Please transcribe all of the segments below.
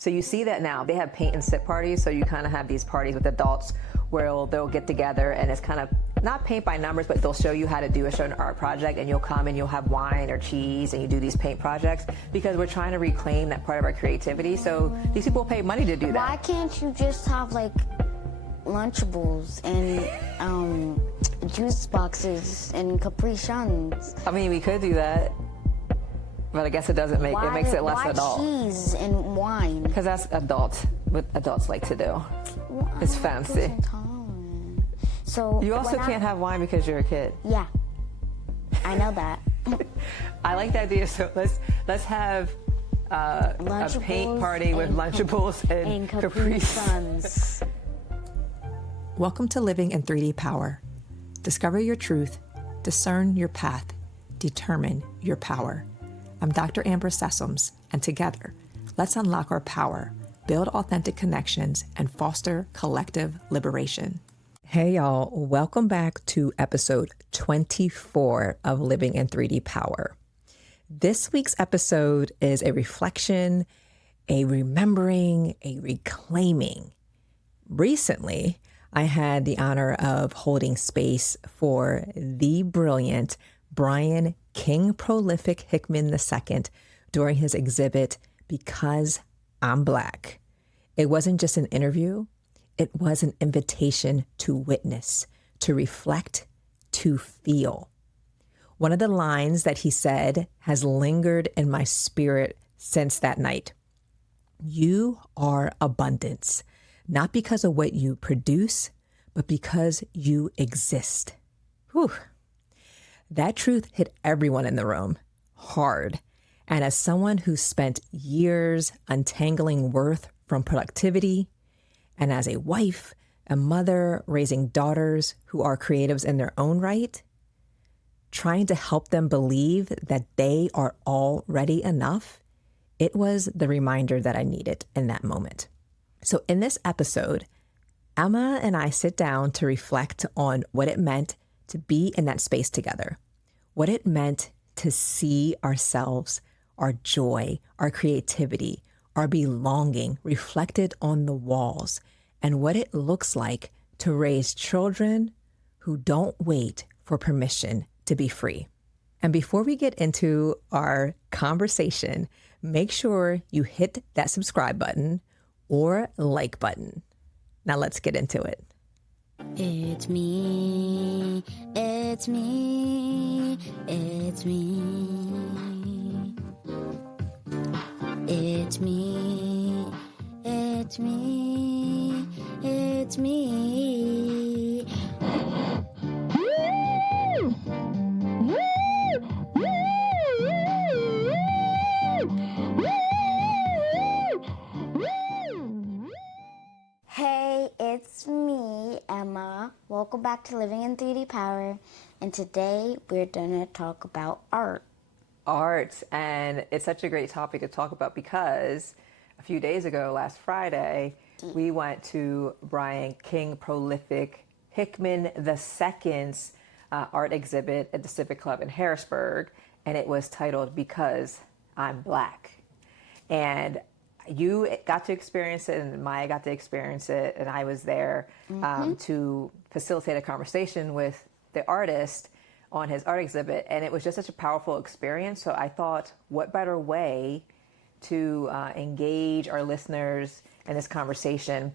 So you see that now. They have paint and sip parties, so you kind of have these parties with adults where they'll get together and it's kind of not paint by numbers, but they'll show you how to do a certain art project, and you'll come and you'll have wine or cheese and you do these paint projects because we're trying to reclaim that part of our creativity. So these people pay money to do that. Why can't you just have like Lunchables and juice boxes and Capri Suns? I mean, we could do that, but I guess it doesn't make it makes it less adult. Why cheese and wine? Because that's what adults like to do. Well, It's I'm fancy. intolerant. So You also can't have wine because you're a kid. Yeah, I know that. I like the idea. So let's have a paint party with Lunchables and Capri Suns. Welcome to Living in 3D Power. Discover your truth, discern your path, determine your power. I'm Dr. Amber Sessoms, and together, let's unlock our power, build authentic connections, and foster collective liberation. Hey y'all, welcome back to episode 24 of Living in 3D Power. This week's episode is a reflection, a remembering, a reclaiming. Recently, I had the honor of holding space for the brilliant Brian King Prolific Hickman II during his exhibit, Because I'm Black. It wasn't just an interview, it was an invitation to witness, to reflect, to feel. One of the lines that he said has lingered in my spirit since that night. You are abundance, not because of what you produce, but because you exist. Whew. That truth hit everyone in the room hard. And as someone who spent years untangling worth from productivity, and as a wife, a mother raising daughters who are creatives in their own right, trying to help them believe that they are already enough, it was the reminder that I needed in that moment. So in this episode, Emma and I sit down to reflect on what it meant to be in that space together, what it meant to see ourselves, our joy, our creativity, our belonging reflected on the walls, and what it looks like to raise children who don't wait for permission to be free. And before we get into our conversation, make sure you hit that subscribe button or like button. Now let's get into it. It's me, it's me, it's me. It's me, it's me, it's me. Hey, it's me, Emma. Welcome back to Living in 3D Power. And today we're going to talk about art. Art, and it's such a great topic to talk about because a few days ago, last Friday, we went to Brian King Prolific Hickman II's art exhibit at the Civic Club in Harrisburg, and it was titled Because I'm Black. And you got to experience it, and Maya got to experience it, and I was there to facilitate a conversation with the artist on his art exhibit, and it was just such a powerful experience. So I thought, what better way to engage our listeners in this conversation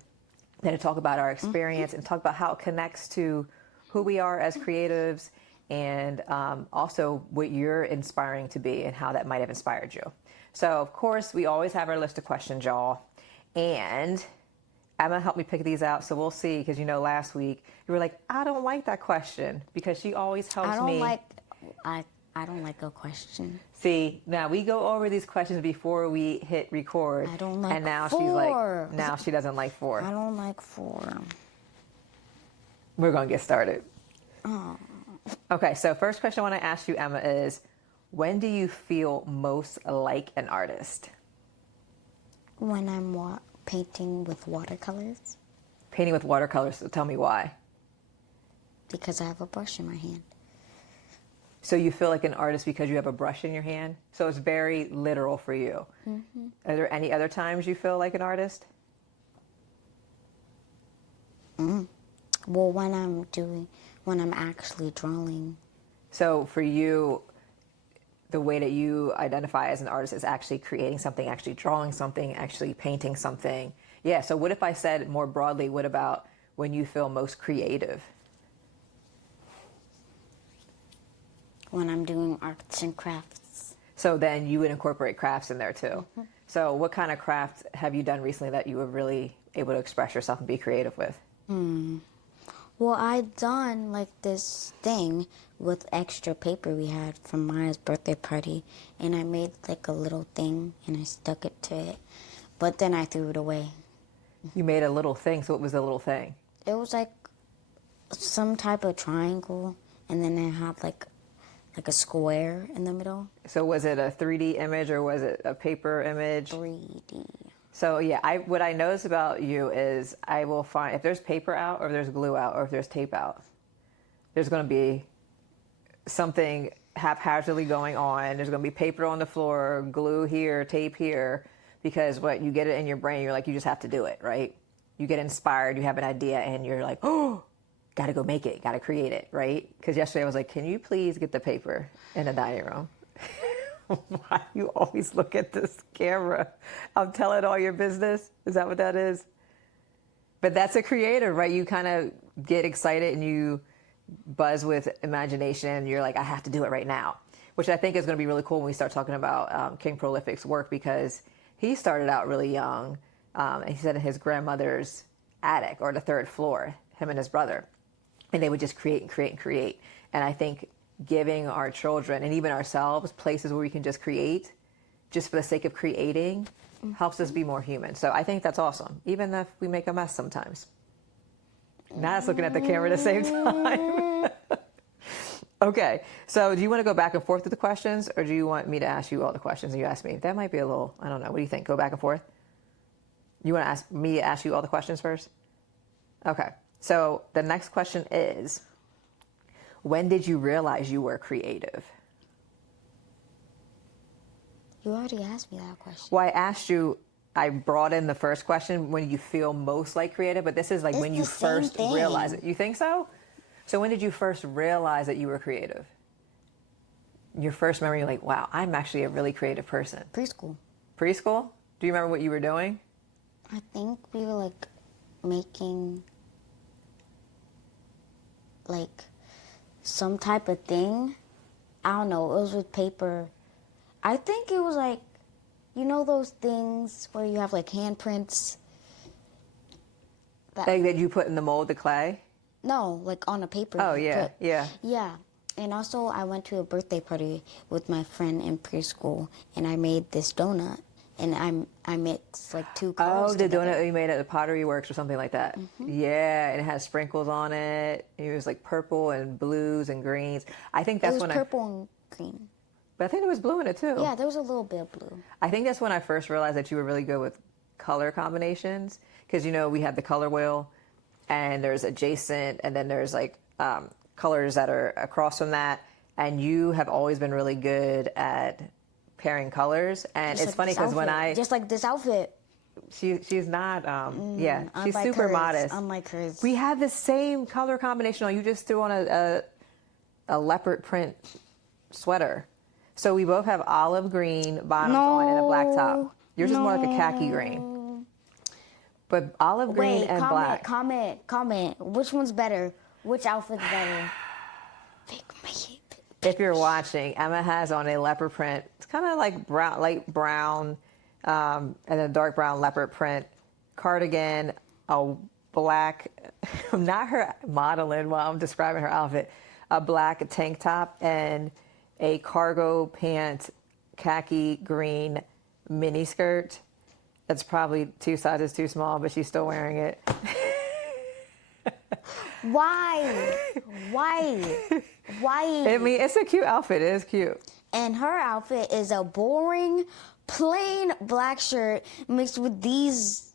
than to talk about our experience and talk about how it connects to who we are as creatives, and also what you're inspiring to be and how that might have inspired you. So, of course, we always have our list of questions, y'all. And Emma helped me pick these out, so we'll see, because last week you were like, I don't like that question, because she always helps me. I don't like a question. See, now we go over these questions before we hit record. I don't like and now 4. she's like, now she doesn't like 4. I don't like 4. We're going to get started. Oh. Okay, so first question I want to ask you, Emma, is when do you feel most like an artist? When I'm painting with watercolors. Painting with watercolors, so tell me why. Because I have a brush in my hand. So you feel like an artist because you have a brush in your hand? So it's very literal for you. Are there any other times you feel like an artist? Well, when I'm actually drawing. So for you, the way that you identify as an artist is actually creating something, actually drawing something, actually painting something. Yeah, so what if I said more broadly, what about when you feel most creative? When I'm doing arts and crafts. So then you would incorporate crafts in there too. So what kind of craft have you done recently that you were really able to express yourself and be creative with? Well, I done like this thing with extra paper we had from Maya's birthday party, and I made like a little thing and I stuck it to it, but then I threw it away. You made a little thing, so what was the little thing? It was like some type of triangle, and then it had like a square in the middle. So was it a 3D image or was it a paper image? 3D. So yeah, what I notice about you is I will find if there's paper out or if there's glue out or if there's tape out, there's going to be something haphazardly going on. There's going to be paper on the floor, glue here, tape here, because what you get it in your brain, you're like, you just have to do it, right? You get inspired, you have an idea, and you're like, oh, got to go make it, got to create it, right? Because yesterday I was like, can you please get the paper in the dining room? Why do you always look at this camera? I'm telling all your business. Is that what that is? But that's a creative, right? You kind of get excited and you buzz with imagination. And you're like, I have to do it right now, which I think is going to be really cool when we start talking about King Prolific's work, because he started out really young. And he said in his grandmother's attic or the third floor, him and his brother, and they would just create and create and create. And I think giving our children and even ourselves places where we can just create just for the sake of creating helps us be more human. So I think that's awesome, even if we make a mess sometimes. Now it's looking at the camera at the same time. Okay, so do you want to go back and forth with the questions, or do you want me to ask you all the questions and you ask me? That might be a little, I don't know. What do you think? Go back and forth? You want to ask me to ask you all the questions first? Okay, so the next question is, when did you realize you were creative? You already asked me that question. Well, I asked you, I brought in the first question, when you feel most like creative, but this is like It's when you the same first thing. realize it. You think so? So when did you first realize that you were creative? Your first memory, you're like, wow, I'm actually a really creative person. Preschool. Preschool? Do you remember what you were doing? I think we were like making like some type of thing. I don't know. It was with paper. I think it was like, you know those things where you have like handprints? Like that you put in the mold, the clay? No, like on a paper. Oh, you yeah, put- yeah. Yeah. And also I went to a birthday party with my friend in preschool, and I made this donut. And I mixed like two colors Oh, the together. donut you made at the Pottery Works or something like that. Yeah, and it has sprinkles on it. It was like purple and blues and greens. I think It that's was when purple and green. but I think there was blue in it too. Yeah, there was a little bit of blue. I think that's when I first realized that you were really good with color combinations, because you know we have the color wheel, and there's adjacent, and then there's like colors that are across from that, and you have always been really good at pairing colors. And Just it's like funny this because when outfit. I just like this outfit. she's not yeah, she's Unlike super hers, modest. Unlike hers. We have the same color combination on. You just threw on a leopard print sweater. So we both have olive green bottoms on and a black top. Yours is more like a khaki green. But olive green Wait, and black. comment. Which one's better? Which outfit's better? Fake me. If you're watching, Emma has on a leopard print. It's kind of like brown, light brown, and a dark brown leopard print cardigan, a black, not her modeling while I'm describing her outfit, a black tank top and a cargo pant, khaki green mini skirt. That's probably 2 sizes too small, but she's still wearing it. Why? Why? I mean, it's a cute outfit. It is cute. And her outfit is a boring, plain black shirt mixed with these.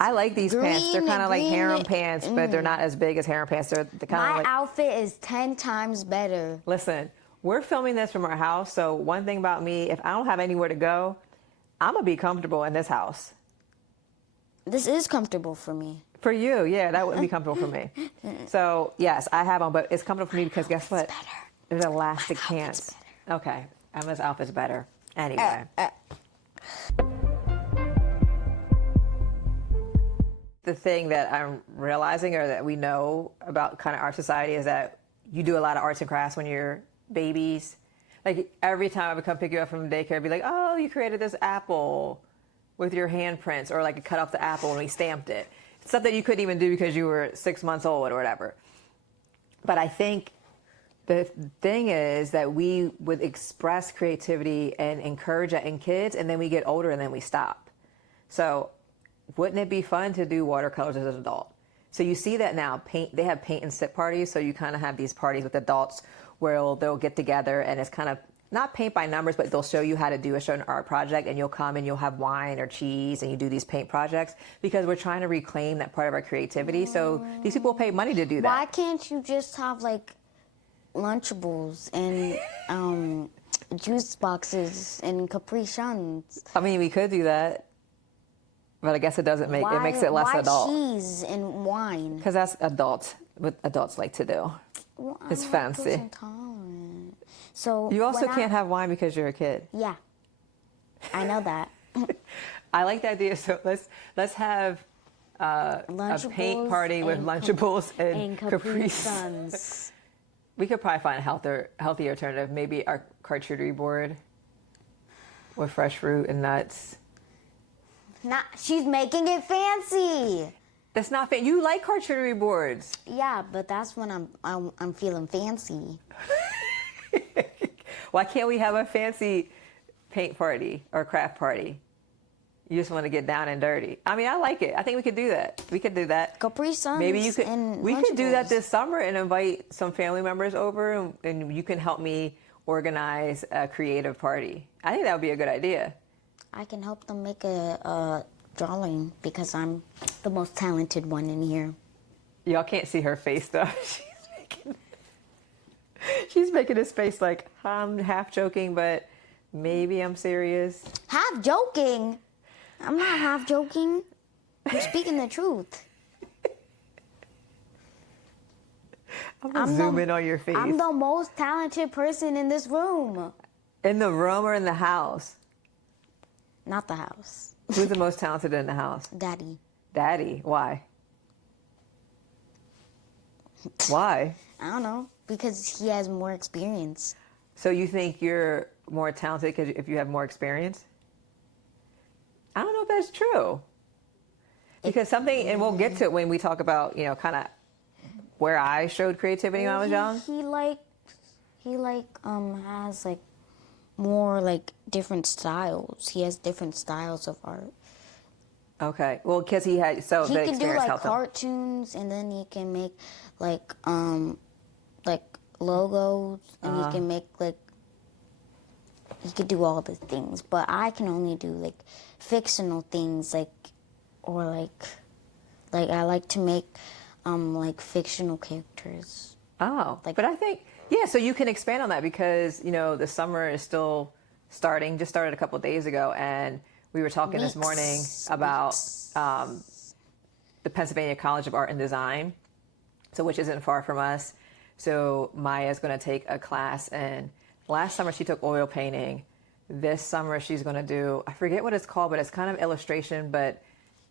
I like these pants. They're kind of like green, harem pants, but they're not as big as harem pants. They're kind My of like. outfit is 10 times better. Listen, we're filming this from our house. So one thing about me, if I don't have anywhere to go, I'm gonna be comfortable in this house. This is comfortable for me. For you, yeah, that wouldn't be comfortable for me. So yes, I have on, but it's comfortable for me because guess what? better. There's elastic My outfit's pants. Okay, Emma's outfit's better. Anyway. The thing that I'm realizing or that we know about kind of our society is that you do a lot of arts and crafts when you're babies. Like every time I would come pick you up from daycare, I'd be like, oh, you created this apple with your handprints, or like you cut off the apple and we stamped it. Stuff that you couldn't even do because you were 6 months old or whatever. But I think the thing is that we would express creativity and encourage it in kids, and then we get older and then we stop. So wouldn't it be fun to do watercolors as an adult? So you see that now, they have paint and sip parties. So you kind of have these parties with adults where they'll get together and it's kind of not paint by numbers, but they'll show you how to do a certain art project, and you'll come and you'll have wine or cheese and you do these paint projects because we're trying to reclaim that part of our creativity. So these people pay money to do that. Why can't you just have like Lunchables and juice boxes and Capri Suns? I mean, we could do that, but I guess it doesn't make it makes it less why adult. cheese and wine? Because that's what adults like to do. Well, It's I'm fancy. lactose intolerant. So You also when can't have wine because you're a kid. Yeah, I know that. I like the idea. So let's have a paint Lunchables party with and Lunchables and and Capri Capri Suns. Suns. We could probably find a healthier alternative. Maybe our charcuterie board with fresh fruit and nuts. She's making it fancy. That's not fair. You like charcuterie boards. Yeah, but that's when I'm feeling fancy. Why can't we have a fancy paint party or craft party? You just want to get down and dirty. I mean, I like it. I think we could do that. We could do that. Capri Suns. Maybe you could. And We could do that Lunchables. this summer and invite some family members over, and you can help me organize a creative party. I think that would be a good idea. I can help them make a drawing because I'm the most talented one in here. Y'all can't see her face though. She's making this face like I'm half joking, but maybe I'm serious. Half joking. I'm not half joking. I'm speaking the truth. I'm gonna zoom in on your face. I'm the most talented person in this room. In the room or in the house? Not the house. Who's the most talented in the house? Daddy. Daddy. Why? Why? I don't know. Because he has more experience. So you think you're more talented because if you have more experience? I don't know if that's true. Because something, and we'll get to it when we talk about, kind of where I showed creativity when I was young. He has like more like different styles. He has different styles of art. Okay. Well, because he had, so He the can do experience like helped him. cartoons, and then he can make like logos, and he can make he could do all the things. But I can only do like fictional things, I like to make like fictional characters. Oh, but I think, yeah, so you can expand on that because, the summer is still starting, just started a couple of days ago, and we were talking this morning about the Pennsylvania College of Art and Design, so which isn't far from us. So Maya's going to take a class, and last summer she took oil painting. This summer she's going to do, I forget what it's called, but it's kind of illustration, but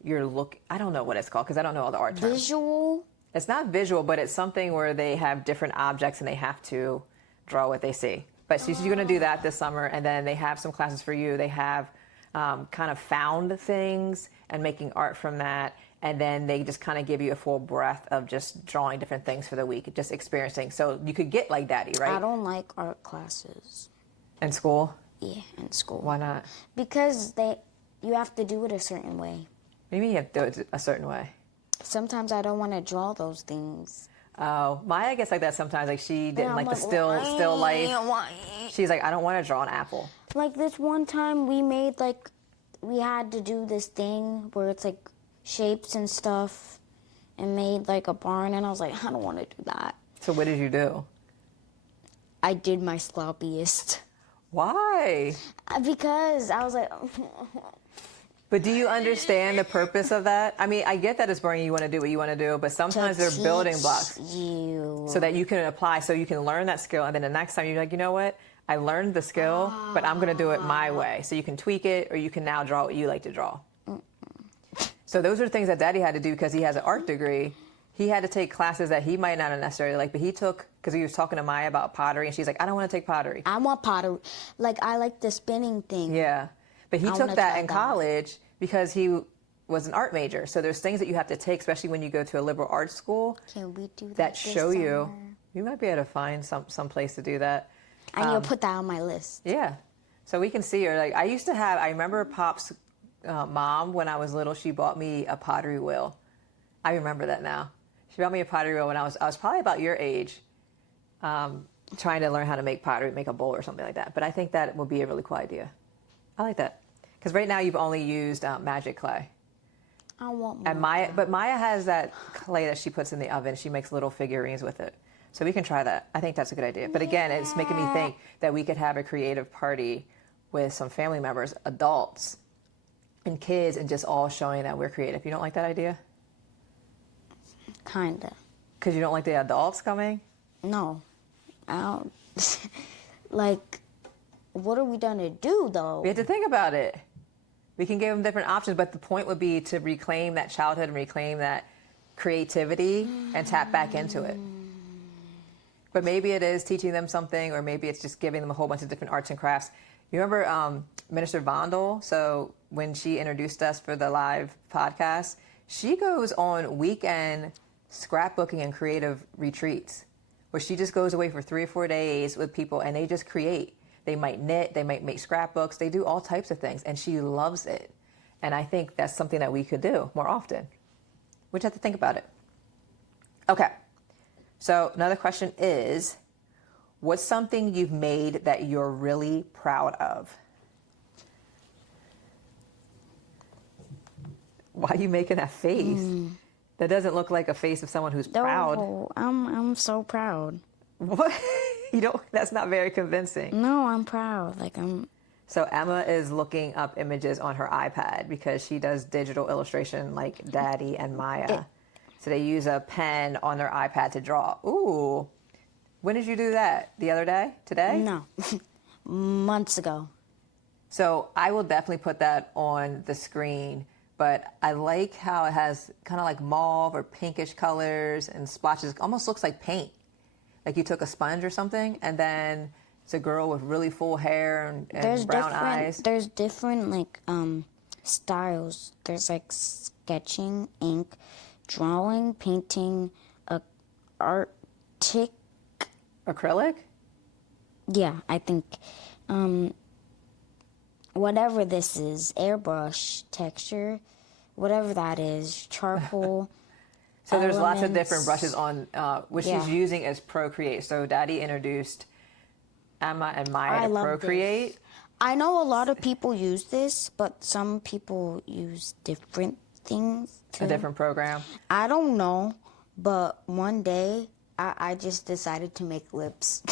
I don't know what it's called because I don't know all the art terms. Visual? It's not visual, but it's something where they have different objects and they have to draw what they see. But she's going to do that this summer, and then they have some classes for you. They have kind of found things and making art from that, and then they just kind of give you a full breath of just drawing different things for the week, just experiencing. So you could get like Daddy, right? I don't like art classes. In school? Yeah, in school. Why not? Because you have to do it a certain way. What do you mean you have to do it a certain way? Sometimes I don't want to draw those things. Oh, Maya gets like that sometimes. Like she didn't I'm like the like, still life. why? She's like, I don't want to draw an apple. Like this one time we had to do this thing where it's like shapes and stuff and made like a barn, and I was like, I don't want to do that. So what did you do? I did my sloppiest. Why? Because I was like, But do you understand the purpose of that? I mean, I get that it's boring. You want to do what you want to do, but sometimes they're building blocks you. so that you can apply, so you can learn that skill, and then the next time you're like, you know what? I learned the skill, but I'm going to do it my way. So you can tweak it, or you can now draw what you like to draw. So those are things that Daddy had to do because he has an art degree. He had to take classes that he might not have necessarily like, but he took, because he was talking to Maya about pottery, and she's like, I don't want to take pottery. I want pottery. Like, I like the spinning thing. Yeah. But he I took wanna that try in that. college because he was an art major. So there's things that you have to take, especially when you go to a liberal arts school, Can we do that that this show you. summer? You might be able to find some place to do that. I need to put that on my list. Yeah. So we can see her. Like, I remember Pop's mom, when I was little, she bought me a pottery wheel. I remember that now. She bought me a pottery wheel when I was probably about your age, trying to learn how to make pottery, make a bowl or something like that. But I think that would be a really cool idea. I like that. Because right now you've only used magic clay. I want more. And Maya has that clay that she puts in the oven. She makes little figurines with it. So we can try that. I think that's a good idea. But again, it's making me think that we could have a creative party with some family members, adults, and kids, and just all showing that we're creative. You don't like that idea? Kinda. Because you don't like the adults coming? No. I don't. Like, what are we gonna do, though? We have to think about it. We can give them different options, but the point would be to reclaim that childhood and reclaim that creativity and tap back into it. But maybe it is teaching them something, or maybe it's just giving them a whole bunch of different arts and crafts. You remember Minister Vondel? So when she introduced us for the live podcast, she goes on weekend scrapbooking and creative retreats where she just goes away for 3 or 4 days with people and they just create. They might knit, they might make scrapbooks, they do all types of things, and she loves it. And I think that's something that we could do more often. We just have to think about it. Okay. So another question is, what's something you've made that you're really proud of? Why are you making that face? That doesn't look like a face of someone who's proud. Oh, I'm so proud. What? You don't, that's not very convincing. No, I'm proud. Like, I'm. So Emma is looking up images on her iPad because she does digital illustration like Daddy and Maya. So they use a pen on their iPad to draw. Ooh. When did you do that? The other day? Today? No. Months ago. So I will definitely put that on the screen, but I like how it has kind of like mauve or pinkish colors and splotches. Almost looks like paint. Like you took a sponge or something, and then it's a girl with really full hair and brown eyes. There's different, like, styles. There's, like, sketching, ink, drawing, painting, artic. Acrylic? Yeah, I think. Whatever this is, airbrush, texture, whatever that is, charcoal. So there's lots of different elements. brushes on, which Yeah. she's using as Procreate. So Daddy introduced Emma and Maya to love Procreate. this. I know a lot of people use this, but some people use different things too. A different program. I don't know, but one day I just decided to make lips.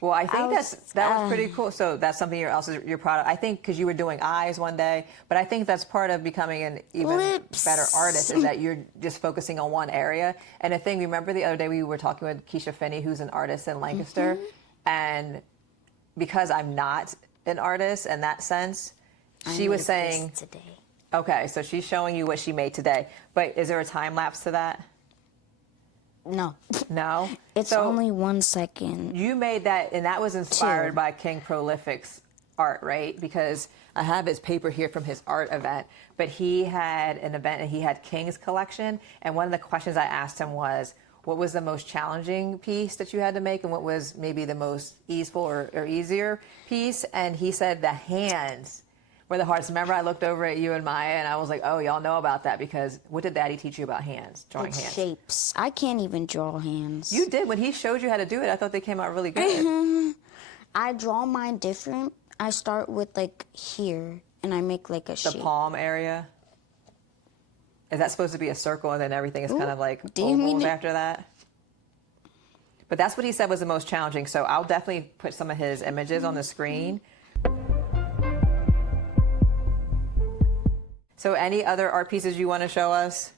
Well, I think that was pretty um, cool. So that's something you're proud of. I think because you were doing eyes one day, but I think that's part of becoming an even Lips. better artist is that you're just focusing on one area. And the thing, remember the other day we were talking with Keisha Finney, who's an artist in Lancaster, and because I'm not an artist in that sense, she was I made this saying, today. okay, so she's showing you what she made today. But is there a time lapse to that? No, No? it's So only 1 second. you made that, and that was inspired Two. by King Prolific's art, right? Because I have his paper here from his art event, but he had an event and he had King's collection. And one of the questions I asked him was, what was the most challenging piece that you had to make, and what was maybe the most easeful or easier piece? And he said the hands were the hardest. Remember, I looked over at you and Maya, and I was like, oh, y'all know about that, because what did Daddy teach you about hands, drawing It's hands? shapes. I can't even draw hands. You did. When he showed you how to do it, I thought they came out really good. I draw mine different. I start with, like, here, and I make, like, a The shape. palm area. Is that supposed to be a circle, and then everything is kind of like do you mean ovals it? after that? But that's what he said was the most challenging. So I'll definitely put some of his images on the screen. So any other art pieces you want to show us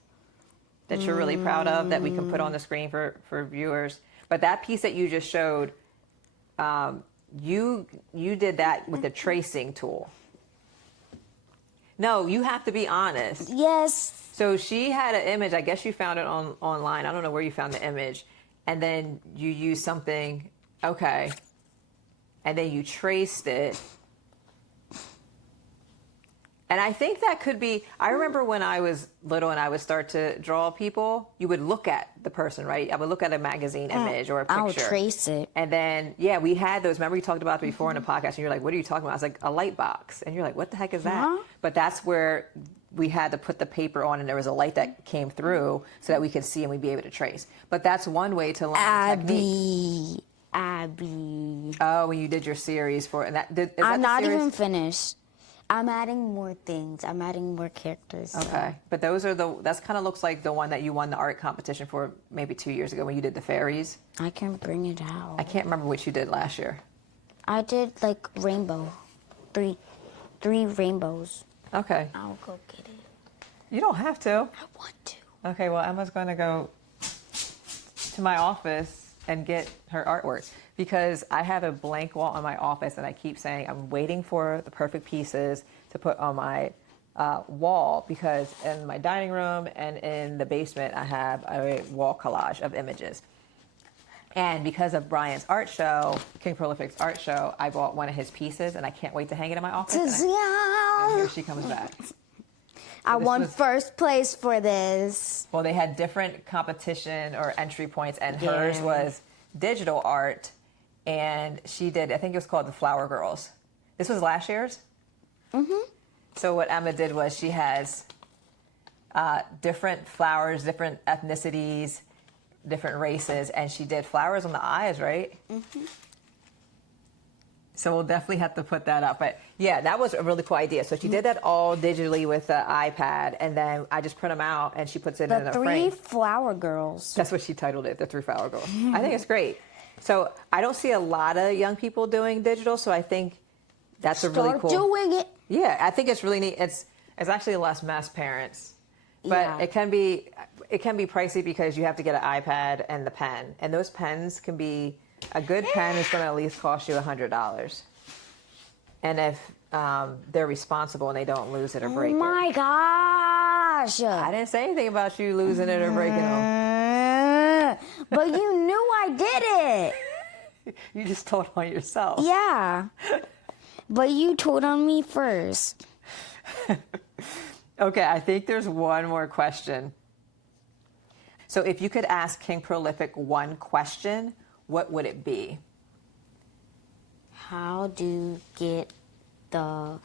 that you're really proud of that we can put on the screen for viewers? But that piece that you just showed, you did that with a tracing tool. No, you have to be honest. Yes. So she had an image. I guess you found it online. I don't know where you found the image. And then you used something. Okay. And then you traced it. And I think that could be, I remember when I was little and I would start to draw people, you would look at the person, right? I would look at a magazine image or a picture. I'll trace it. And then, yeah, we had those. Remember, we talked about it before in the podcast, and you're like, what are you talking about? I was like, a light box. And you're like, what the heck is that? Huh? But that's where we had to put the paper on, and there was a light that came through so that we could see and we'd be able to trace. But that's one way to learn technique. Abby. Oh, when you did your series for it. And I'm not even finished. I'm adding more things. I'm adding more characters. So. Okay, but that's kind of looks like the one that you won the art competition for maybe 2 years ago when you did the fairies. I can bring it out. I can't remember what you did last year. I did like rainbow. Three rainbows. Okay. I'll go get it. You don't have to. I want to. Okay, well, Emma's going to go to my office and get her artwork because I have a blank wall in my office and I keep saying I'm waiting for the perfect pieces to put on my wall because in my dining room and in the basement I have a wall collage of images. And because of Brian's art show, King Prolific's art show, I bought one of his pieces and I can't wait to hang it in my office. And here she comes back. I won first place for this. Well, they had different competition or entry points, and hers was digital art, and she did, I think it was called the Flower Girls. This was last year's? Mm-hmm. So what Emma did was she has different flowers, different ethnicities, different races, and she did flowers on the eyes, right? Mm-hmm. So we'll definitely have to put that up. But yeah, that was a really cool idea. So she did that all digitally with the iPad, and then I just print them out, and she puts it in a frame. The 3 Flower Girls. That's what she titled it, the 3 Flower Girls. I think it's great. So I don't see a lot of young people doing digital, so I think that's a really cool. Start doing it. Yeah, I think it's really neat. It's actually less mess, parents, but it can be pricey because you have to get an iPad and the pen, and those pens can be. A good pen is going to at least cost you $100. And if they're responsible and they don't lose it or break it. Oh my gosh. I didn't say anything about you losing it or breaking them. But you knew I did it. You just told on yourself. Yeah. But you told on me first. Okay, I think there's one more question. So if you could ask King Prolific one question, what would it be? How do you get the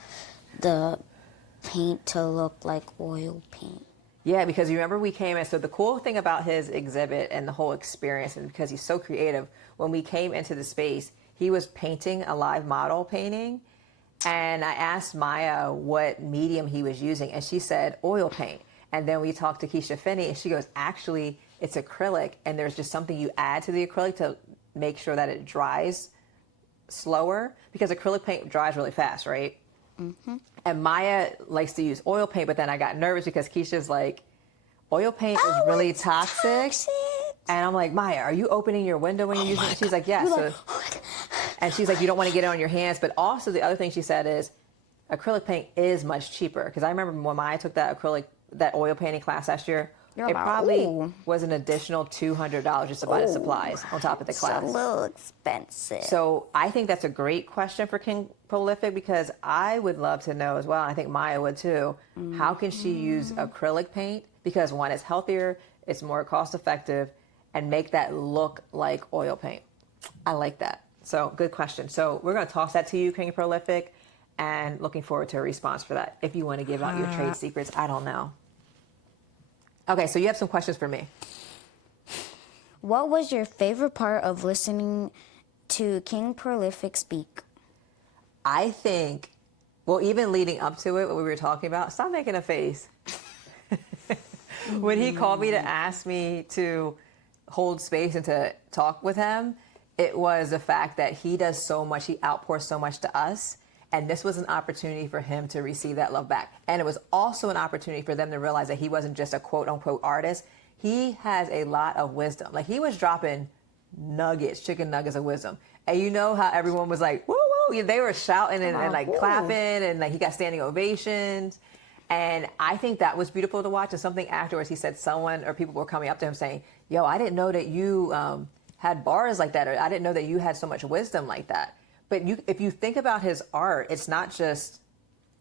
paint to look like oil paint? Yeah, because you remember we came in, so the cool thing about his exhibit and the whole experience, and because he's so creative, when we came into the space, he was painting a live model painting, and I asked Maya what medium he was using, and she said oil paint. And then we talked to Keisha Finney, and she goes, actually, it's acrylic, and there's just something you add to the acrylic to make sure that it dries slower, because acrylic paint dries really fast, right? Mm-hmm. And Maya likes to use oil paint, but then I got nervous because Keisha's like, oil paint is really toxic. And I'm like, Maya, are you opening your window when you're using it? She's like, yes. Yeah. And she's like, you don't want to get it on your hands. But also the other thing she said is acrylic paint is much cheaper. Because I remember when Maya took that oil painting class last year, it probably was an additional $200 just to buy the supplies on top of the class. It's a little expensive. So I think that's a great question for King Prolific because I would love to know as well, and I think Maya would too, how can she use acrylic paint? Because one, it's healthier, it's more cost effective, and make that look like oil paint. I like that. So good question. So we're going to toss that to you, King Prolific, and looking forward to a response for that. If you want to give out your trade secrets, I don't know. Okay, so you have some questions for me. What was your favorite part of listening to King Prolific speak? I think, well, even leading up to it, what we were talking about, stop making a face. When he called me to ask me to hold space and to talk with him, it was the fact that he does so much, he outpours so much to us. And this was an opportunity for him to receive that love back. And it was also an opportunity for them to realize that he wasn't just a quote unquote artist. He has a lot of wisdom. Like, he was dropping nuggets, chicken nuggets of wisdom. And you know how everyone was like, woo, woo. They were shouting and like clapping, and like he got standing ovations. And I think that was beautiful to watch. And something afterwards, he said someone or people were coming up to him saying, yo, I didn't know that you had bars like that, or I didn't know that you had so much wisdom like that. But if you think about his art, it's not just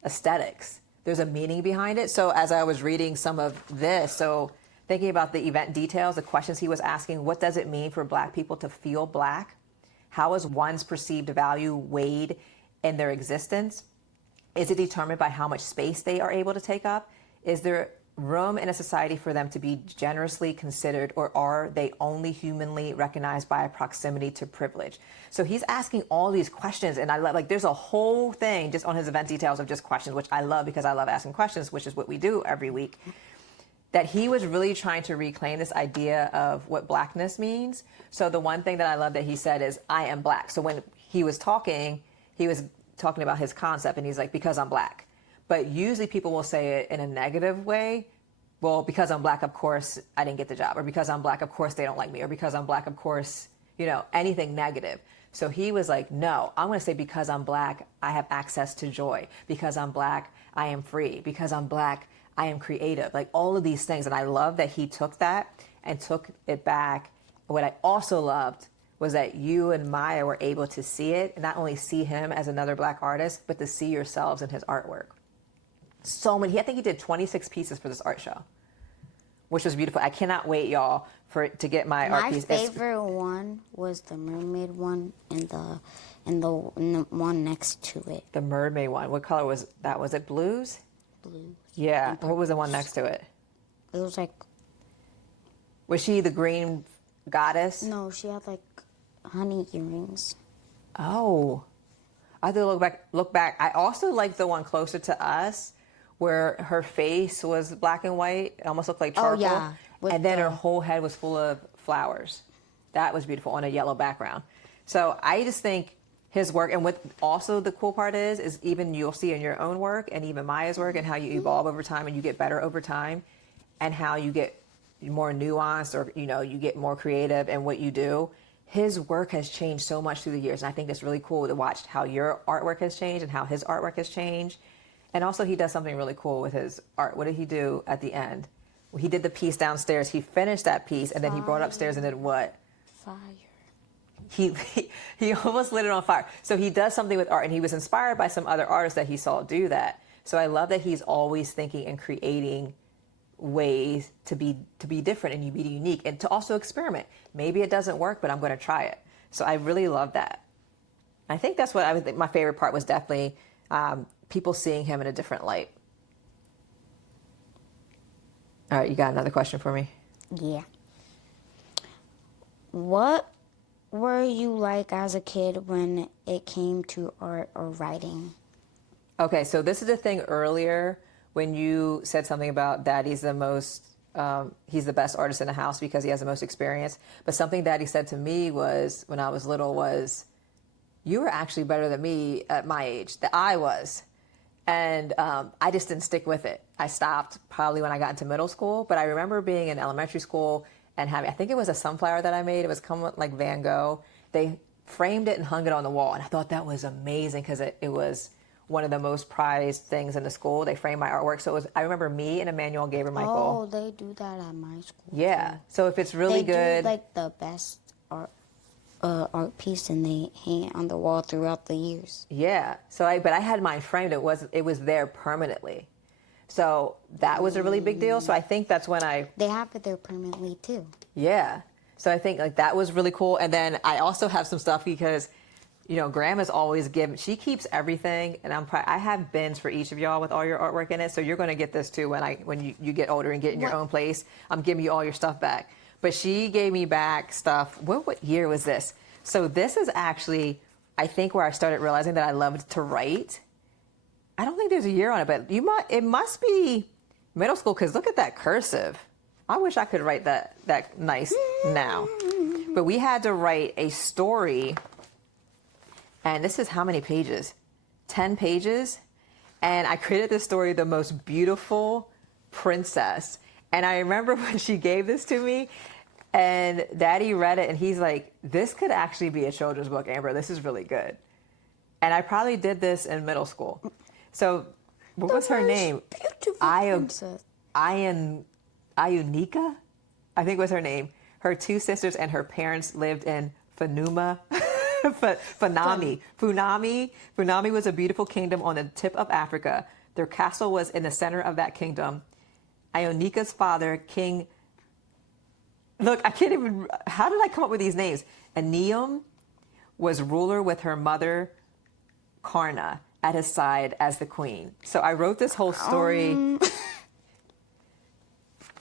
aesthetics. There's a meaning behind it. So as I was reading some of this, so thinking about the event details, the questions he was asking, what does it mean for Black people to feel Black? How is one's perceived value weighed in their existence? Is it determined by how much space they are able to take up? Is there room in a society for them to be generously considered, or are they only humanly recognized by a proximity to privilege? So he's asking all these questions, and I love, like, there's a whole thing just on his event details of just questions, which I love because I love asking questions, which is what we do every week. That he was really trying to reclaim this idea of what Blackness means. So the one thing that I love that he said is, I am Black. So when he was talking about his concept, and he's like, because I'm Black. But usually people will say it in a negative way. Well, because I'm Black, of course, I didn't get the job. Or because I'm Black, of course, they don't like me. Or because I'm Black, of course, anything negative. So he was like, no, I'm going to say, because I'm Black, I have access to joy. Because I'm Black, I am free. Because I'm Black, I am creative. Like, all of these things. And I love that he took that and took it back. What I also loved was that you and Maya were able to see it, and not only see him as another Black artist, but to see yourselves in his artwork. So many. I think he did 26 pieces for this art show, which was beautiful. I cannot wait, y'all, to get my art piece. My favorite one was the mermaid one and the one next to it. The mermaid one. What color was that? Was it blues? Blue. Yeah. What was the one next to it? It was like... Was she the green goddess? No, she had like honey earrings. Oh. I have to look back. I also like the one closer to us, where her face was black and white. It almost looked like charcoal. Oh, yeah. And then her whole head was full of flowers. That was beautiful on a yellow background. So I just think his work, and what also the cool part is even you'll see in your own work and even Maya's work, and how you evolve over time and you get better over time, and how you get more nuanced, or you get more creative in what you do. His work has changed so much through the years, and I think it's really cool to watch how your artwork has changed and how his artwork has changed. And also, he does something really cool with his art. What did he do at the end? Well, he did the piece downstairs. He finished that piece, and then he brought it upstairs and did what? Fire. He almost lit it on fire. So he does something with art, and he was inspired by some other artists that he saw do that. So I love that he's always thinking and creating ways to be different and be unique, and to also experiment. Maybe it doesn't work, but I'm going to try it. So I really love that. I think that's what I would think. My favorite part was definitely people seeing him in a different light. All right, you got another question for me? Yeah. What were you like as a kid when it came to art or writing? Okay, so this is the thing earlier when you said something about Daddy's the most, he's the best artist in the house because he has the most experience. But something Daddy said to me was, when I was little, was, you were actually better than me at my age, that I was. And I just didn't stick with it. I stopped probably when I got into middle school, but I remember being in elementary school and having, I think it was a sunflower that I made. It was like Van Gogh. They framed it and hung it on the wall. And I thought that was amazing because it was one of the most prized things in the school. They framed my artwork. So it was, I remember me and Emmanuel Gabriel Michael. Oh, they do that at my school. Yeah. Too. So if it's really they good. do like the best art piece, and they hang it on the wall throughout the years. Yeah. So but I had mine framed. It was there permanently. So that was a really big deal. So I think that's when They have it there permanently too. Yeah. So I think like that was really cool. And then I also have some stuff because, Grandma's always she keeps everything, and I have bins for each of y'all with all your artwork in it. So you're going to get this too when you get older and get in your own place. I'm giving you all your stuff back. But she gave me back stuff. What year was this? So this is actually, I think, where I started realizing that I loved to write. I don't think there's a year on it, but it must be middle school, because look at that cursive. I wish I could write that nice now. But we had to write a story, and this is how many pages? 10 pages. And I created this story, The Most Beautiful Princess. And I remember when she gave this to me, and Daddy read it, and he's like, this could actually be a children's book, Amber. This is really good. And I probably did this in middle school. So what was her name? Princess. Ionika, I think was her name. Her two sisters and her parents lived in Funami. Funami was a beautiful kingdom on the tip of Africa. Their castle was in the center of that kingdom. Ionika's father, King... Look, I can't even... How did I come up with these names? Anium was ruler with her mother, Karna, at his side as the queen. So I wrote this whole story...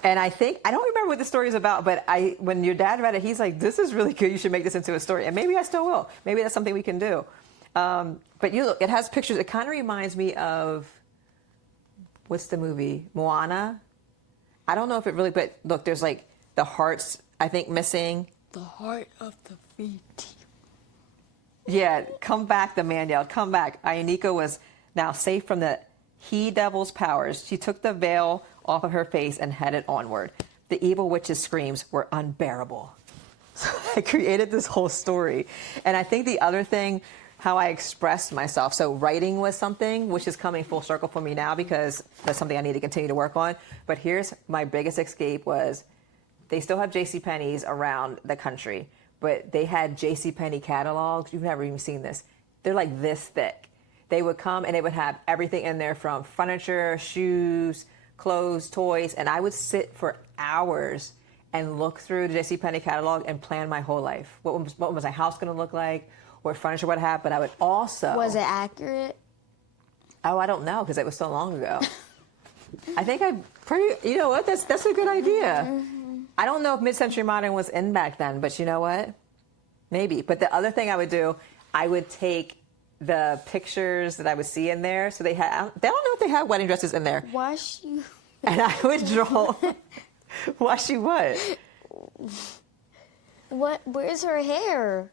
And I don't remember what the story is about, but when your dad read it, he's like, this is really good. You should make this into a story. And maybe I still will. Maybe that's something we can do. But you look, it has pictures. It kind of reminds me of, what's the movie? Moana? I don't know if it really, but look, there's like the hearts, I think, missing. The heart of the feet. Yeah, come back, the man yelled, come back. Ionika was now safe from the he-devil's powers. She took the veil off of her face and headed onward. The evil witch's screams were unbearable. So I created this whole story. And I think the other thing, how I expressed myself. So writing was something which is coming full circle for me now because that's something I need to continue to work on. But here's my biggest escape was they still have JCPenney's around the country, but they had JCPenney catalogs. You've never even seen this. They're like this thick. They would come and they would have everything in there from furniture, shoes, clothes, toys, and I would sit for hours and look through the JCPenney catalog and plan my whole life. What was my house going to look like? What furniture would I have? But I would also... Was it accurate? Oh, I don't know because it was so long ago. I think you know what? That's a good idea. Mm-hmm. I don't know if mid-century modern was in back then, but you know what? Maybe. But the other thing I would do, I would take the pictures that I would see in there. So they don't know if they had wedding dresses in there. Wash you. And I would draw. Wash you what? What? Where's her hair?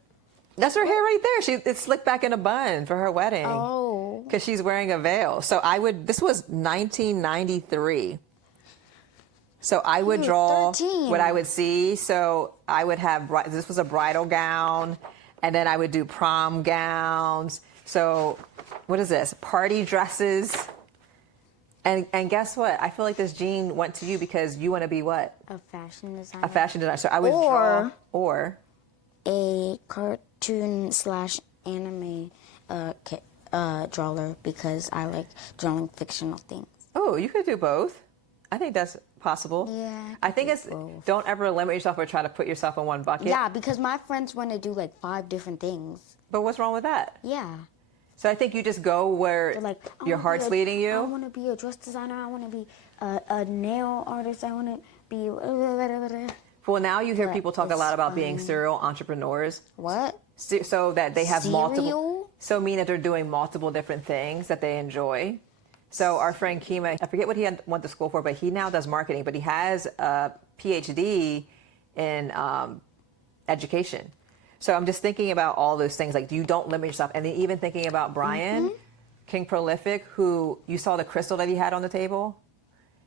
That's her hair right there. It's slicked back in a bun for her wedding. Oh. Because she's wearing a veil. So this was 1993. So I would draw 13. what I would see. So I would have, this was a bridal gown. And then I would do prom gowns. So what is this? Party dresses. And guess what? I feel like this gene went to you because you want to be what? A fashion designer. A fashion designer. So I would draw. Or a cartoon/anime drawer because I like drawing fictional things. Oh, you could do both. I think that's possible. Yeah. I think it's both. Don't ever limit yourself or try to put yourself in one bucket. Yeah, because my friends want to do like 5 different things. But what's wrong with that? Yeah. So I think you just go where Like, your heart's leading you. I want to be a dress designer. I want to be a nail artist. I want to be... Well, now you hear But people talk a lot about being serial entrepreneurs. What? So that they have multiple. Cereal? So mean that they're doing multiple different things that they enjoy. So our friend Kima, I forget what he went to school for, but he now does marketing. But he has a PhD in education. So I'm just thinking about all those things. Like, you don't limit yourself. And then even thinking about Brian, King Prolific, who you saw the crystal that he had on the table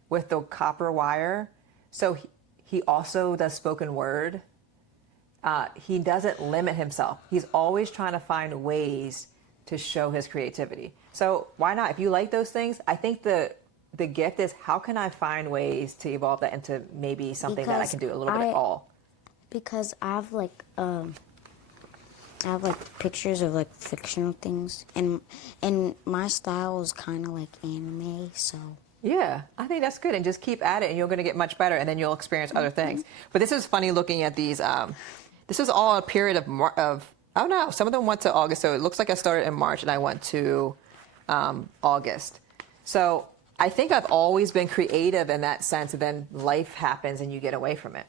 with the copper wire. So he also does spoken word. He doesn't limit himself. He's always trying to find ways to show his creativity. So why not? If you like those things, I think the gift is, how can I find ways to evolve that into maybe something that I can do a little bit of all? Because I have like pictures of like fictional things, and my style is kind of like anime, so. Yeah, I think that's good. And just keep at it, and you're going to get much better, and then you'll experience other things. But this is funny looking at these. This was all a period of oh no, some of them went to August. So it looks like I started in March, and I went to August. So I think I've always been creative in that sense, and then life happens, and you get away from it.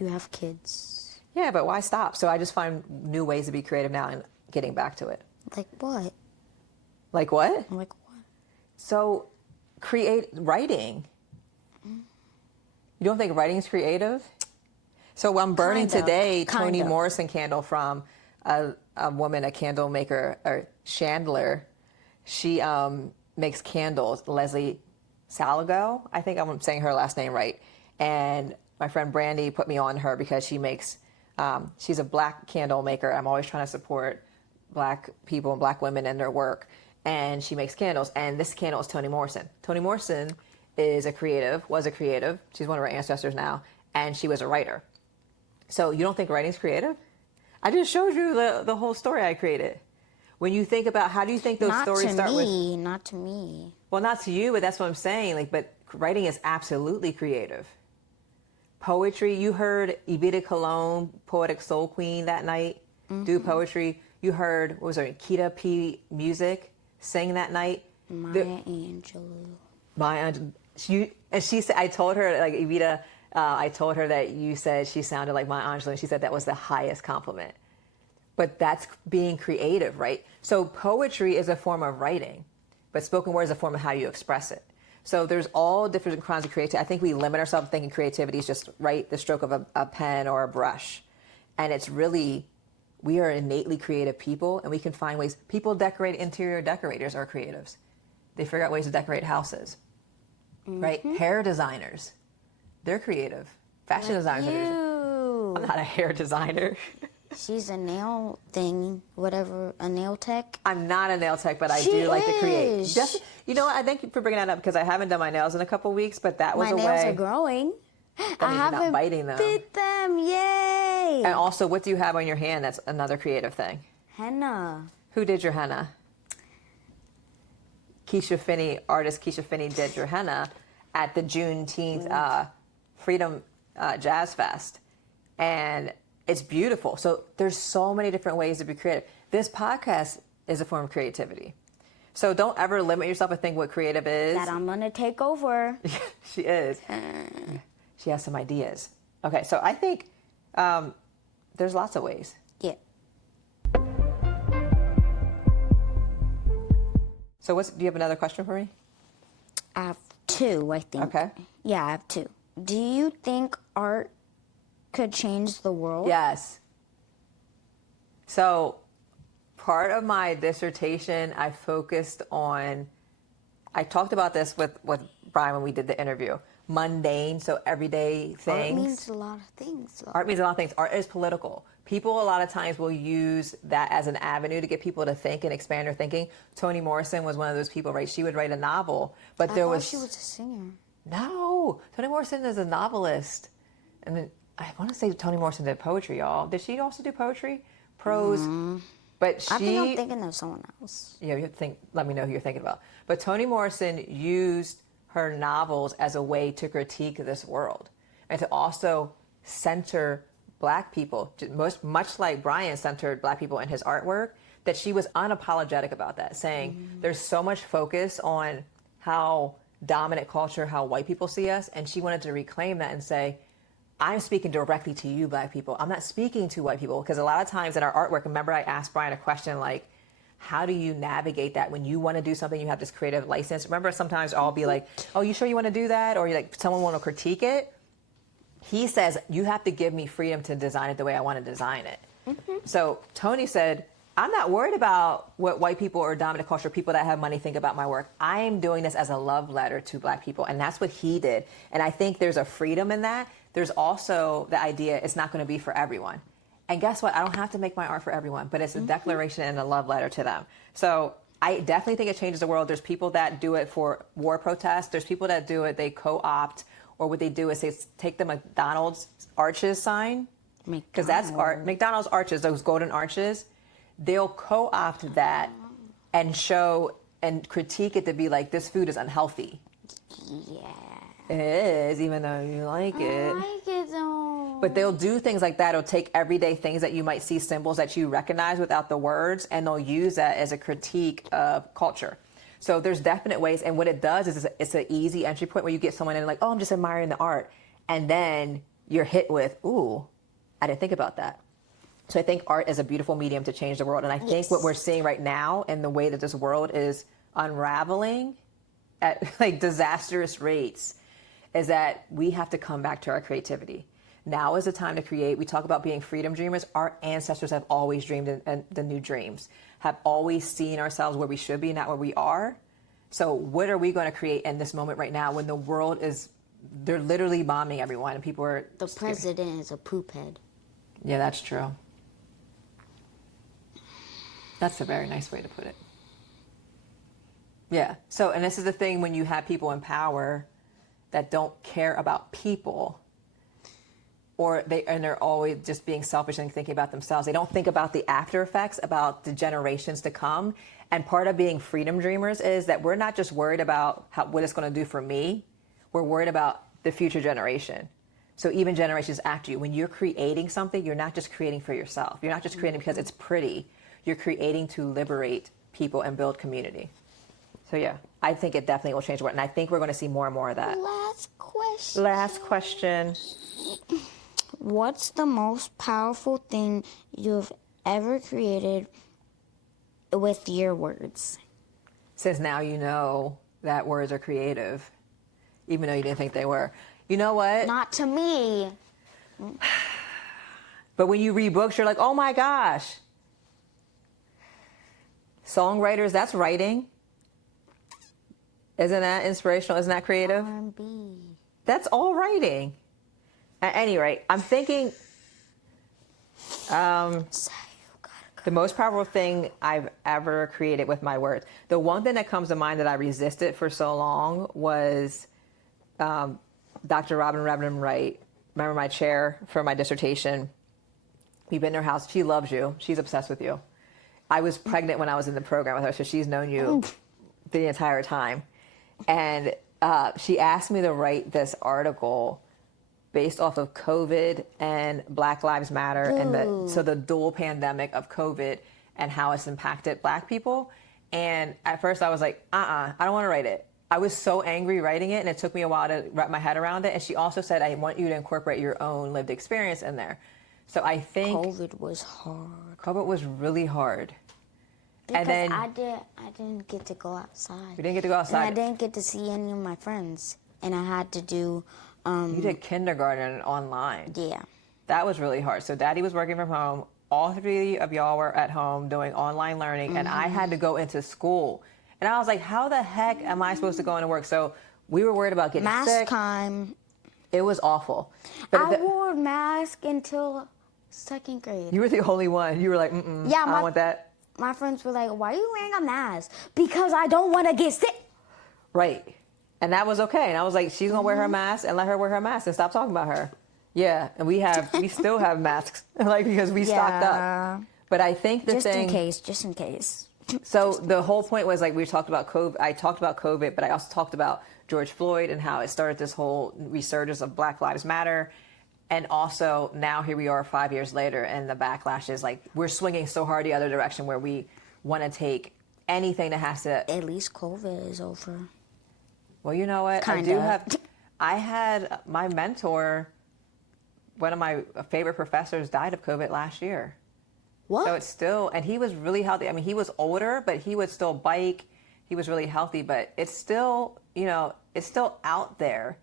You have kids. Yeah, but why stop? So I just find new ways to be creative now and getting back to it. Like what? Like what? Like what? So create writing. You don't think writing's creative? So I'm burning Kind of, today kind Toni of. Morrison candle from a woman, a candle maker, or chandler. She makes candles. Leslie Salago, I think I'm saying her last name right. And my friend Brandy put me on her because she makes, she's a black candle maker. I'm always trying to support black people and black women in their work. And she makes candles. And this candle is Toni Morrison. Toni Morrison is a creative, was a creative. She's one of our ancestors now. And she was a writer. So you don't think writing's creative? I just showed you the whole story I created. When you think about, how do you think those stories start with? Not to me. Well, not to you, but that's what I'm saying. Like, but writing is absolutely creative. Poetry, you heard Evita Colon, Poetic Soul Queen, that night do poetry. You heard, what was her, Kita P. Music sing that night. Maya Angelou. Maya Angelou. She said, I told her, like, Evita, I told her that you said she sounded like Maya Angelou, and she said that was the highest compliment. But that's being creative, right? So poetry is a form of writing, but spoken word is a form of how you express it. So there's all different kinds of creativity. I think we limit ourselves thinking creativity is just right, the stroke of a pen or a brush. And it's really, we are innately creative people, and we can find ways. People decorate, interior decorators are creatives. They figure out ways to decorate houses, right? Hair designers, they're creative. Fashion designers are creative. You. I'm not a hair designer. She's a nail thing, whatever, a nail tech. I'm not a nail tech, but I She do like to create. is. Just, you know what? I thank you for bringing that up because I haven't done my nails in a couple weeks, but that was My a nails way. are growing. I means you're not haven't biting them. bit them. Yay! And also, what do you have on your hand? That's another creative thing. Henna. Who did your henna? Keisha Finney, artist Keisha Finney did your henna at the Juneteenth Freedom Jazz Fest. And it's beautiful. So there's so many different ways to be creative. This podcast is a form of creativity. So don't ever limit yourself and think what creative is. That I'm gonna take over. She is. She has some ideas. Okay, so I think there's lots of ways. Yeah. So do you have another question for me? I have two, I think. Okay. Yeah, I have two. Do you think art could change the world? Yes. So part of my dissertation, I focused on, I talked about this with Brian when we did the interview, mundane, so everyday things. Art means a lot of things. Art means a lot of things. Art is political. People a lot of times will use that as an avenue to get people to think and expand their thinking. Toni Morrison was one of those people, right? She would write a novel, but I thought she was a singer. No, Toni Morrison is a novelist. And then I want to say Toni Morrison did poetry, y'all. Did she also do poetry? Prose? But she... I think I'm thinking of someone else. Yeah, you have to think, let me know who you're thinking about. But Toni Morrison used her novels as a way to critique this world and to also center Black people, much like Brian centered Black people in his artwork, that she was unapologetic about that, saying there's so much focus on how dominant culture, how white people see us, and she wanted to reclaim that and say, I'm speaking directly to you, Black people. I'm not speaking to white people, because a lot of times in our artwork, remember I asked Brian a question like, how do you navigate that when you want to do something, you have this creative license? Remember sometimes I'll be like, oh, you sure you want to do that? Or like someone want to critique it? He says, you have to give me freedom to design it the way I want to design it. So Toni said, I'm not worried about what white people or dominant culture people that have money think about my work. I am doing this as a love letter to Black people. And that's what he did. And I think there's a freedom in that. There's also the idea it's not going to be for everyone. And guess what? I don't have to make my art for everyone, but it's a declaration and a love letter to them. So I definitely think it changes the world. There's people that do it for war protests. There's people that do it, they co-opt, or what they do is they take the McDonald's arches sign, because that's art. McDonald's arches, those golden arches, they'll co-opt that and show and critique it to be like, this food is unhealthy. Yeah. It is, even though you like it. I like it though. But they'll do things like that. It'll take everyday things that you might see, symbols that you recognize without the words, and they'll use that as a critique of culture. So there's definite ways, and what it does is it's an easy entry point where you get someone in like, oh, I'm just admiring the art, and then you're hit with, ooh, I didn't think about that. So I think art is a beautiful medium to change the world, and I think what we're seeing right now in the way that this world is unraveling at like disastrous rates is that we have to come back to our creativity. Now is the time to create. We talk about being freedom dreamers. Our ancestors have always dreamed in the new dreams, have always seen ourselves where we should be, not where we are. So what are we going to create in this moment right now when the world is, they're literally bombing everyone and people are The scared. president is a poop head. Yeah, that's true. That's a very nice way to put it. Yeah. So, and this is the thing when you have people in power that don't care about people, or they're always just being selfish and thinking about themselves. They don't think about the after effects, about the generations to come. And part of being freedom dreamers is that we're not just worried about what it's going to do for me. We're worried about the future generation. So even generations after you, when you're creating something, you're not just creating for yourself. You're not just creating because it's pretty. You're creating to liberate people and build community. So yeah, I think it definitely will change the world. And I think we're going to see more and more of that. Last question. Last question. What's the most powerful thing you've ever created with your words? Since now you know that words are creative, even though you didn't think they were. You know what? Not to me. But when you read books, you're like, oh my gosh. Songwriters, that's writing. Isn't that inspirational? Isn't that creative? R&B. That's all writing. At any rate, I'm thinking the most powerful thing I've ever created with my words. The one thing that comes to mind that I resisted for so long was Dr. Robin Redmond Wright. Remember my chair for my dissertation? We've been in her house. She loves you. She's obsessed with you. I was pregnant when I was in the program with her, so she's known you the entire time. And she asked me to write this article based off of COVID and Black Lives Matter and so the dual pandemic of COVID and how it's impacted Black people. And at first I was like, I don't want to write it. I was so angry writing it, and it took me a while to wrap my head around it. And she also said, I want you to incorporate your own lived experience in there. So I think COVID was hard. COVID was really hard. Because And then I didn't get to go outside. you didn't get to go And outside. I didn't get to see any of my friends. And I had to do, You did kindergarten online. yeah. That was really hard. So Daddy was working from home. All three of y'all were at home doing online learning, and I had to go into school. And I was like, how the heck am I supposed to go into work? So we were worried about getting Mask sick. time. It was awful. But I wore a mask until second grade. you were the only one. You were like, Yeah, I don't want that. My friends were like, why are you wearing a mask? Because I don't want to get sick. Right. And that was okay. And I was like, she's going to wear her mask, and let her wear her mask and stop talking about her. Yeah. And we still have masks, like, because we stocked up. But I think the Just thing. just in case. So the whole point was, like, we talked about COVID. I talked about COVID, but I also talked about George Floyd and how it started this whole resurgence of Black Lives Matter. And also now here we are 5 years later, and the backlash is like we're swinging so hard the other direction where we want to take anything that has to. At least COVID is over. Well, you know what? Kinda. I had my mentor, one of my favorite professors, died of COVID last year. What? So it's still, and he was really healthy. I mean, he was older, but he would still bike. He was really healthy, but it's still, it's still out there.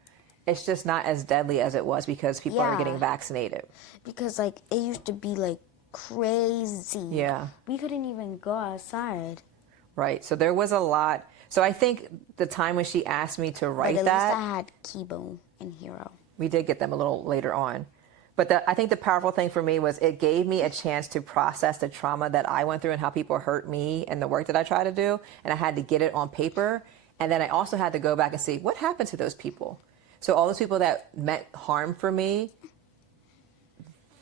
It's just not as deadly as it was because people are Yeah. getting vaccinated. Because, like, it used to be, like, crazy. Yeah. We couldn't even go outside. Right. So there was a lot. So I think the time when she asked me to But write at that, least I had Kibo and Hero. we did get them a little later on. But I think the powerful thing for me was it gave me a chance to process the trauma that I went through and how people hurt me and the work that I try to do. And I had to get it on paper. And then I also had to go back and see what happened to those people. So all those people that meant harm for me,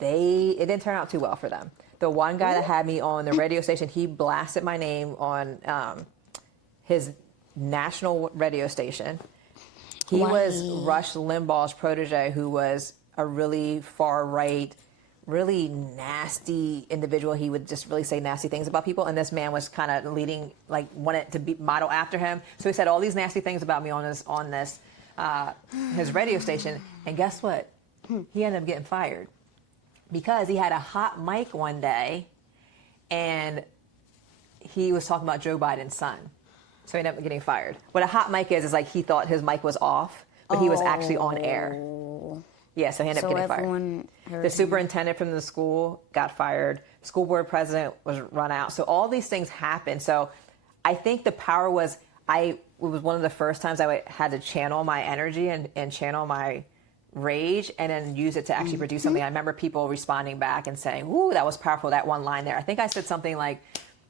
it didn't turn out too well for them. The one guy that had me on the radio station, he blasted my name on his national radio station. He was Why? Rush Limbaugh's protege, who was a really far-right, really nasty individual. He would just really say nasty things about people. And this man was kind of leading, like, wanted to be model after him. So he said all these nasty things about me on his radio station. And guess what? He ended up getting fired because he had a hot mic one day and he was talking about Joe Biden's son. So he ended up getting fired. What a hot mic is like he thought his mic was off. but he was actually on air. Yeah, so he ended up So getting fired. everyone heard The him. superintendent from the school got fired. School board president was run out. So all these things happened. So I think the power was it was one of the first times had to channel my energy and channel my rage and then use it to actually produce something. I remember people responding back and saying, "Ooh, that was powerful, that one line there." I think I said something like,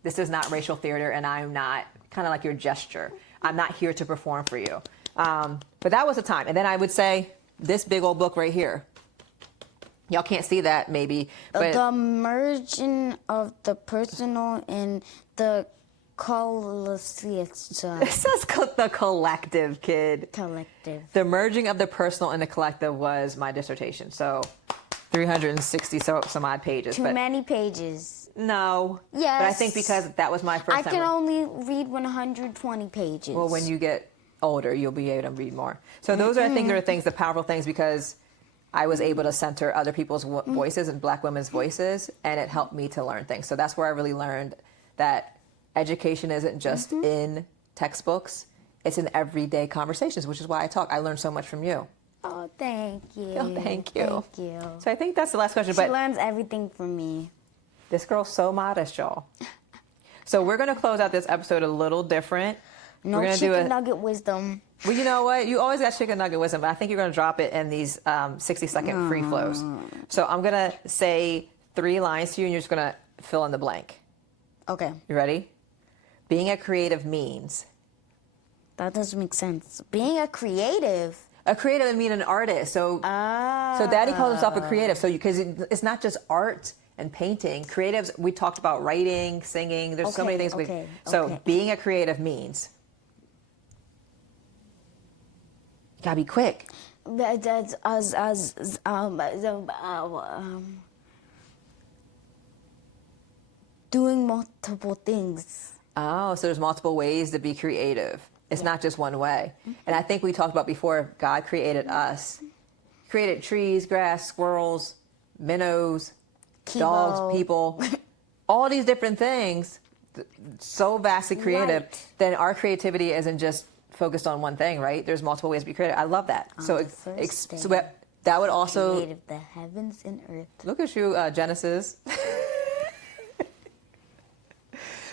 "This is not racial theater and I'm not," kind of like your gesture, "I'm not here to perform for you." But that was the time. And then I would say this big old book right here. Y'all can't see that maybe, but The merging of the personal and the collective. it says the collective, kid. The merging of the personal and the collective was my dissertation. So 360 some odd pages. Too but many pages. No. Yes. But I think because that was my first I time. can only read 120 pages. Well, when you get older, you'll be able to read more. So those are, I think, are the things, the powerful things, because I was able to center other people's voices and Black women's voices, and it helped me to learn things. So that's where I really learned that education isn't just in textbooks; it's in everyday conversations, which is why I talk. I learned so much from you. Oh, thank you. Oh, thank you. Thank you. So I think that's the last question. She But learns everything from me. this girl's so modest, y'all. So we're gonna close out this episode a little different. No we're gonna chicken nugget wisdom. Well, you know what? You always got chicken nugget wisdom, but I think you're going to drop it in these 60-second free flows. So I'm going to say 3 lines to you, and you're just going to fill in the blank. Okay, You ready? Being a creative means. that doesn't make sense. Being a creative. A creative, I mean an artist. So Daddy calls himself a creative. So because it's not just art and painting. Creatives, we talked about writing, singing. There's so many things. So being a creative means. Gotta be quick. That's doing multiple things. Oh, so there's multiple ways to be creative. It's not just one way. And I think we talked about before, God created us. Created trees, grass, squirrels, minnows, dogs, people, all these different things, so vastly creative. Right. Then our creativity isn't just focused on one thing, right? There's multiple ways to be creative. I love that. So that would also Created the heavens and earth. look at you, Genesis.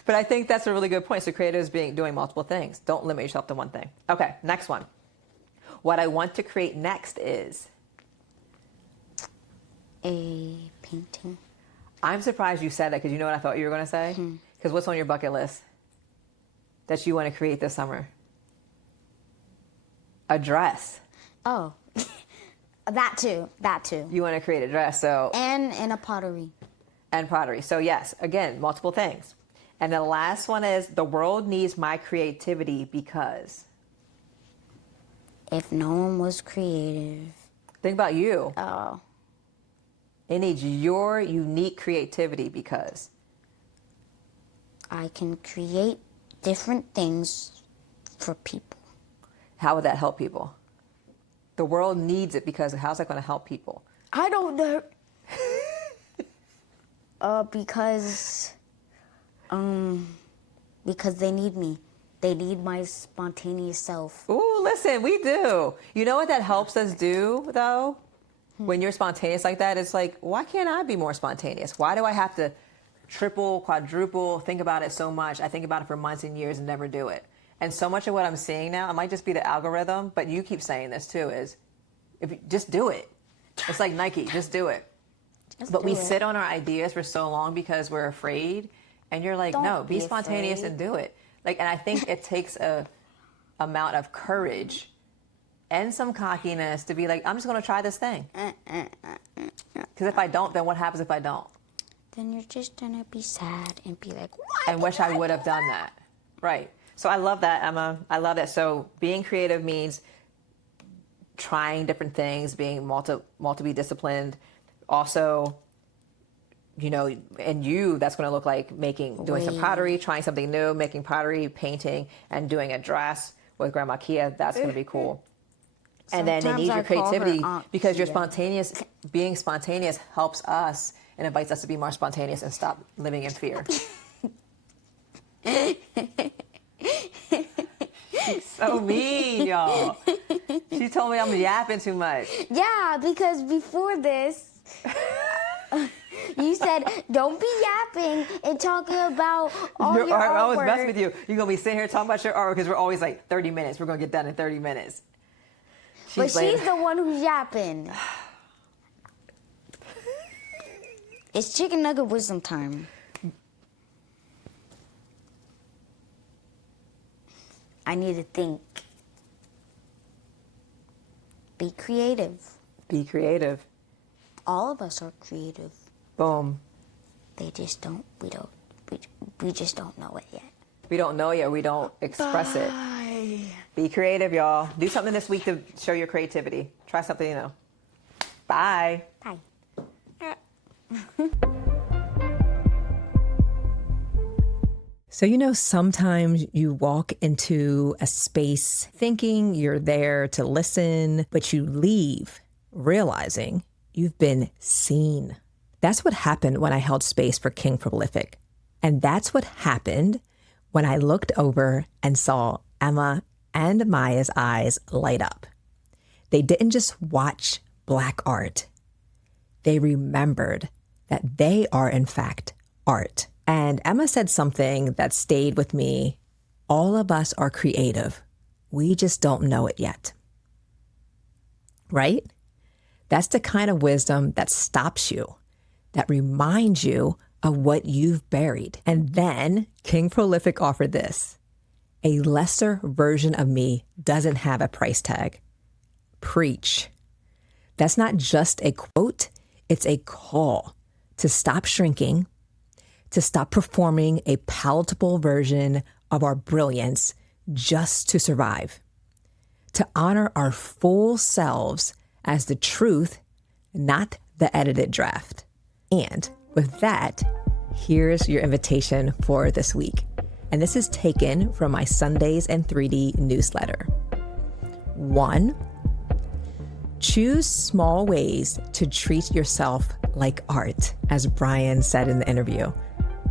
But I think that's a really good point. So creative is doing multiple things. Don't limit yourself to one thing. Okay, next one. What I want to create next is A painting. I'm surprised you said that, because you know what I thought you were going to say? Because what's on your bucket list that you want to create this summer? A dress. Oh, that too. You want to create a dress, so And a pottery. and pottery. So yes, again, multiple things. And the last one is the world needs my creativity because. If no one was creative. Think about you. Oh. It needs your unique creativity because. I can create different things for people. How would that help people? The world needs it because how's that going to help people? I don't know. Because they need me. They need my spontaneous self. Ooh, listen, we do. You know what that helps us do, though? When you're spontaneous like that, it's like, why can't I be more spontaneous? Why do I have to triple, quadruple, think about it so much? I think about it for months and years and never do it. And so much of what I'm seeing now, it might just be the algorithm, but you keep saying this too, is if you just do it. It's like Nike, just do it. But we sit on our ideas for so long because we're afraid. And you're like, Don't no, be be spontaneous afraid. and do it. And I think it takes a amount of courage and some cockiness to be like, I'm just going to try this thing. Because if I don't, then what happens if I don't? Then you're just gonna be sad and be like, what? And wish I would have done that. Right. So I love that, Emma. I love that. So being creative means trying different things, being multi disciplined. Also, and that's going to look like doing some pottery, trying something new, making pottery, painting, and doing a dress with Grandma Kia. That's going to be cool. And then they need your creativity because you're spontaneous. Being spontaneous helps us and invites us to be more spontaneous and stop living in fear. So mean, y'all. She told me I'm yapping too much. Yeah, because before this, you said, don't be yapping and talking about all your art. I always artwork. mess with you. You're going to be sitting here talking about your art because we're always like 30 minutes. We're going to get done in 30 minutes. But she's the one who's yapping. It's chicken nugget wisdom time. I need to think. Be creative. Be creative. All of us are creative. Boom. We just don't know it yet. We don't know yet. We don't express it. Be creative, y'all. Do something this week to show your creativity. Try something, you know. Bye. Bye. So, you know, sometimes you walk into a space thinking you're there to listen, but you leave realizing you've been seen. That's what happened when I held space for King Prolific. And that's what happened when I looked over and saw Emma and Maya's eyes light up. They didn't just watch Black art. They remembered that they are, in fact, art. And Emma said something that stayed with me. All of us are creative. We just don't know it yet. Right? That's the kind of wisdom that stops you, that reminds you of what you've buried. And then King Prolific offered this. A lesser version of me doesn't have a price tag. Preach. That's not just a quote, it's a call to stop shrinking, to stop performing a palatable version of our brilliance just to survive, to honor our full selves as the truth, not the edited draft. And with that, here's your invitation for this week. And this is taken from my Sundays in 3D newsletter. 1, choose small ways to treat yourself like art, as Brian said in the interview.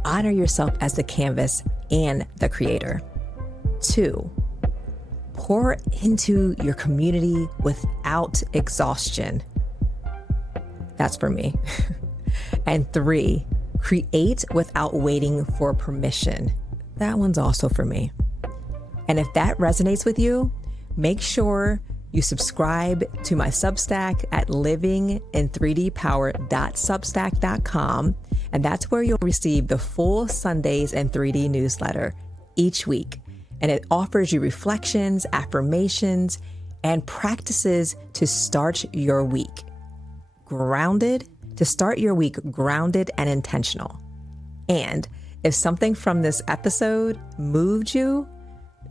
Honor yourself as the canvas and the creator. 2, pour into your community without exhaustion. That's for me. And 3, create without waiting for permission. That one's also for me. And if that resonates with you, make sure you subscribe to my Substack at livingin3dpower.substack.com. And that's where you'll receive the full Sundays in 3D newsletter each week. And it offers you reflections, affirmations, and practices to start your week grounded, and intentional. And if something from this episode moved you,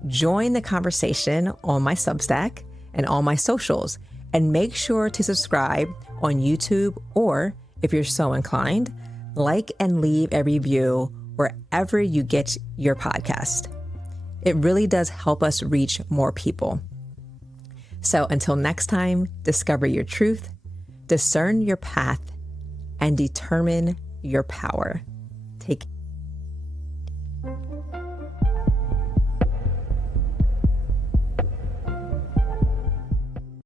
join the conversation on my Substack and all my socials, and make sure to subscribe on YouTube, or if you're so inclined, like and leave a review wherever you get your podcast. It really does help us reach more people. So until next time, discover your truth, discern your path, and determine your power. Take care.